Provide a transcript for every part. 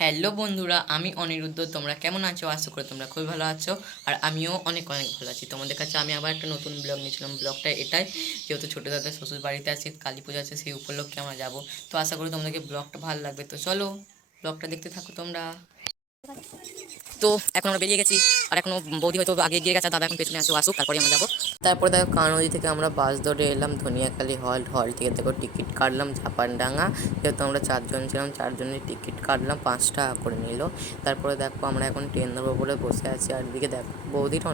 Hello বন্ধুরা, আমি অনিরুদ্ধ। তোমরা কেমন আছো? আশা করি তোমরা খুবই ভালো আছো। আর আমিও অনেক অনেক ভালো আছি। তোমাদের কাছে আমি আবার একটা নতুন ব্লগ নিয়েছিলাম। ব্লগটা এটাই, যেহেতু ছোটো দাদা শ্বশুর বাড়িতে আছে, কালী পূজা আছে, সেই উপলক্ষে আমরা যাবো। তো আশা করি তোমাদেরকে ব্লগটা ভালো লাগবে। তো চলো ব্লগটা দেখতে থাকো তোমরা। তো এখন আমরা বেরিয়ে গেছি, আর এখনো বৌদি হয়তো আগে গিয়ে গেছে, দাদা এখন পেছনে আসো, আসুক, তারপরে আমরা যাবো। তারপরে দেখো কানদি থেকে আমরা বাস ধরে এলাম ধনিয়াখালী হল থেকে দেখো টিকিট কাটলাম ঝাপানডাঙ্গা। যেহেতু আমরা চারজন ছিলাম, চারজনের টিকিট কাটলাম, 5 টাকা করে নিল। তারপরে দেখো আমরা এখন ট্রেন ধরবো বলে বসে আছি, আর দিকে দেখো বৌদিটা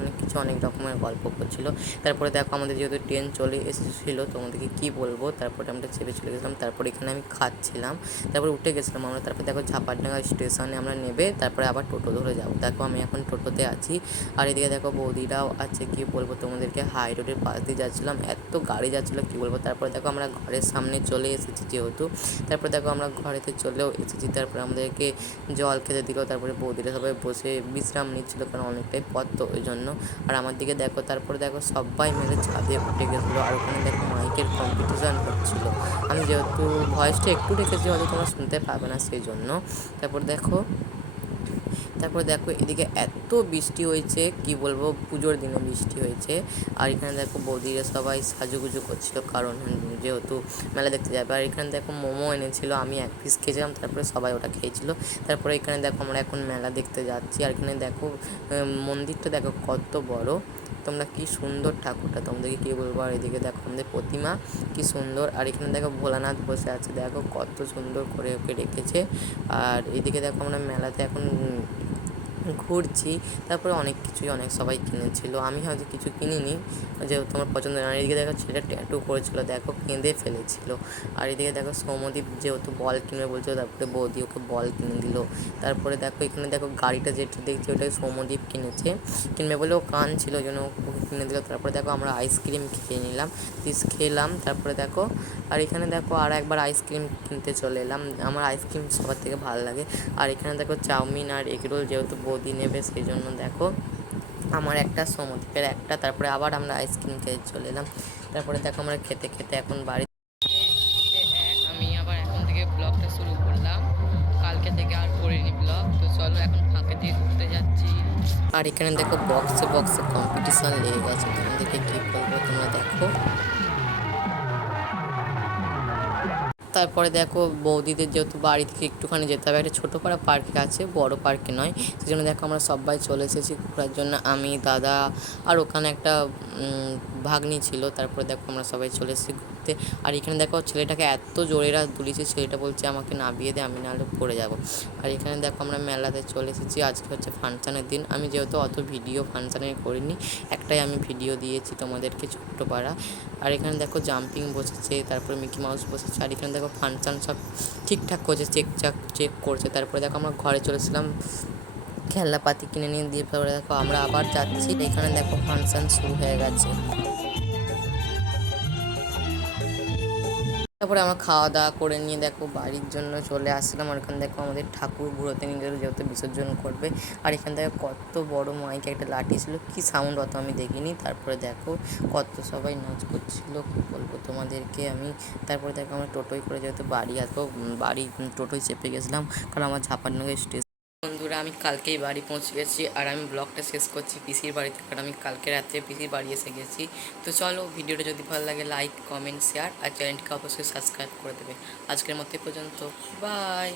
অনেক রকমের গল্প করছিল। তারপরে দেখো আমাদের যেহেতু ট্রেন চলে এসেছিলো, তোমাদেরকে কী বলবো, তারপরে আমরা চেপে চলে গেছিলাম। তারপরে এখানে আমি খাচ্ছিলাম, তারপরে উঠে গেছিলাম আমরা। তারপরে দেখো ঝাপানডাঙ্গা স্টেশনে আমরা নেবে তারপরে আবার টোটো ধরে যাবো। দেখো আমি এখন টোটোতে আছি, আর এদিকে দেখো বৌদিরাও আছে। কি বলবো তোমাদেরকে, হাই রোডের পাশ দিয়ে যাচ্ছিলাম, এত গাড়ি যাচ্ছিলো কি বলবো। তারপরে দেখো আমরা ঘরের সামনে চলে এসেছি যেহেতু, তারপরে দেখো আমরা ঘরেতে চলেও এসেছি। তারপরে আমাদেরকে জল খেতে দিল, তারপরে বৌদিরা সবাই বসে বিশ্রাম নিচ্ছিলো, কারণ অনেকটাই পথ তো ওই জন্য। আর আমার দিকে দেখো, তারপরে দেখো সবাই মিলে ছাদে উঠে গেছিলো, আর ওখানে দেখো মাইকের কম্পিটিশান হচ্ছিলো। আমি যেহেতু ভয়েসটা একটু রেখেছি, হয়তো তোমরা শুনতে পাবে না সেই জন্য। তারপরে দেখো এদিকে এত বৃষ্টি হয়েছে, কি বলবো, পুজোর দিনে বৃষ্টি হয়েছে। আর এখানে দেখো বৌদিরা সবাই সাজুগুজু করছিল, কারণ যেহেতু মেলা দেখতে যাবে। আর এখানে দেখো মোমো এনেছিল, আমি 1 পিস খেয়েছিলাম, তারপরে সবাই ওটা খেয়েছিল। তারপরে এখানে দেখো আমরা এখন মেলা দেখতে যাচ্ছি। আর এখানে দেখো মন্দিরটা দেখো কত বড়, তোমরা কি সুন্দর ঠাকুরটা, তোমাদেরকে কী বলবো। আর এদিকে দেখো আমাদের প্রতিমা কি সুন্দর, আর এখানে দেখো ভোলানাথ বসে আছে, দেখো কত সুন্দর করে ওকে রেখেছে। আর এদিকে দেখো আমরা মেলাতে এখন ঘুরছি। তারপরে অনেক কিছুই অনেক সবাই কিনেছিল, আমি হয়তো কিছু কিনিনি, যেহেতু আমার পছন্দ না। এদিকে দেখো ছেলেটা ট্যাটু করেছিল, দেখো কেঁদে ফেলেছিল। আর এদিকে দেখো সৌমদীপ যেহেতু বল কিনবে বলছিল, তারপরে বৌদি ওকে বল কিনে দিল। তারপরে দেখো এখানে দেখো গাড়িটা যেটা দেখছি ওটাকে সৌমদীপ কিনবে বলে ও কাঁদছিল, ওই জন্য ওকে কিনে দিল। তারপরে দেখো আমরা আইসক্রিম খেয়ে নিলাম, খেলাম। তারপরে দেখো, আর এখানে দেখো আর একবার আইসক্রিম কিনতে চলে এলাম, আমার আইসক্রিম সবার থেকে ভালো লাগে। আর এখানে দেখো চাউমিন আর এগরোল, যেহেতু বৌদি নেবে সেই জন্য দেখো আমার একটা, সমদ্বীপের একটা। তারপরে আবার আমরা আইসক্রিম খেতে চলে এলাম। তারপরে দেখো আমরা খেতে খেতে এখন বাড়ি আমি আবার এখন থেকে ব্লগটা শুরু করলাম, কালকে থেকে আর করিনি ব্লগ। তো চলো এখন ফাঁকে দিয়ে ঘুরতে যাচ্ছি। আর এখানে দেখো বক্সে বক্সে কম্পিটিশান লেগে গেছে, তোমাদেরকে কী বলবো, তোমরা দেখো। তারপরে দেখো বৌদিদের যেহেতু বাড়ি থেকে একটুখানি যেতে হবে, একটা ছোটো পাড়া পার্কে আছে, বড় পার্কে নয়, সেই জন্য দেখো আমরা সবাই চলে এসেছি ঘোরার জন্য, আমি, দাদা, আর ওখানে একটা ভাগ্নি ছিল। তারপরে দেখো আমরা সবাই চলে এসেছি ঘুরতে। আর এখানে দেখো ছেলেটাকে এত জোরেরা দুলিয়েছে, ছেলেটা বলছে আমাকে নামিয়ে দে, আমি নাহলে পড়ে যাব। আর এখানে দেখো আমরা মেলাতে চলে এসেছি, আজকে হচ্ছে ফাংশানের দিন। আমি যেহেতু অত ভিডিও ফাংশানের করিনি, একটাই আমি ভিডিও দিয়েছি তোমাদেরকে, ছোট্ট পাড়া। আর এখানে দেখো জাম্পিং বসেছে, তারপরে মিকি মাউস বসেছে। আর এখানে দেখো ফাংশান সব ঠিকঠাক করছে, চেক করছে। তারপরে দেখো আমরা ঘরে চলেছিলাম, খেলনাপাতি কিনে নিয়ে দিয়ে, তারপরে দেখো আমরা আবার যাচ্ছি। এখানে দেখো ফাংশান শুরু হয়ে গেছে। তারপরে আমরা খাওয়া দাওয়া করে নিয়ে দেখো বাড়ির জন্য চলে আসলাম। আর এখানে দেখো আমাদের ঠাকুর ঘুরোতে নিয়ে গেলো, যেহেতু বিসর্জন করবে। আর এখান থেকে কত বড় মাইকে একটা লাঠি ছিল, কি সাউন্ড অত আমি দেখিনি। তারপরে দেখো কত সবাই নাচ করছিল, কী বলবো তোমাদেরকে আমি। তারপরে দেখো আমরা টোটোয় করে যেহেতু বাড়ি আসবো, বাড়ি টোটোয় চেপে গেছিলাম, কারণ আমার ঝাপাননগর স্টেশন। বন্ধুরা আমি কালকেই বাড়ি পৌঁছে গেছি, আর আমি ব্লগটা শেষ করছি পিসির বাড়িতে, কারণ আমি কালকে রাত্রে পিসির বাড়ি এসে গেছি। তো চলো, ভিডিওটা যদি ভালো লাগে লাইক, কমেন্ট, শেয়ার, আর চ্যানেলটিকে অবশ্যই সাবস্ক্রাইব করে দেবে। আজকের মতো পর্যন্ত, বাই।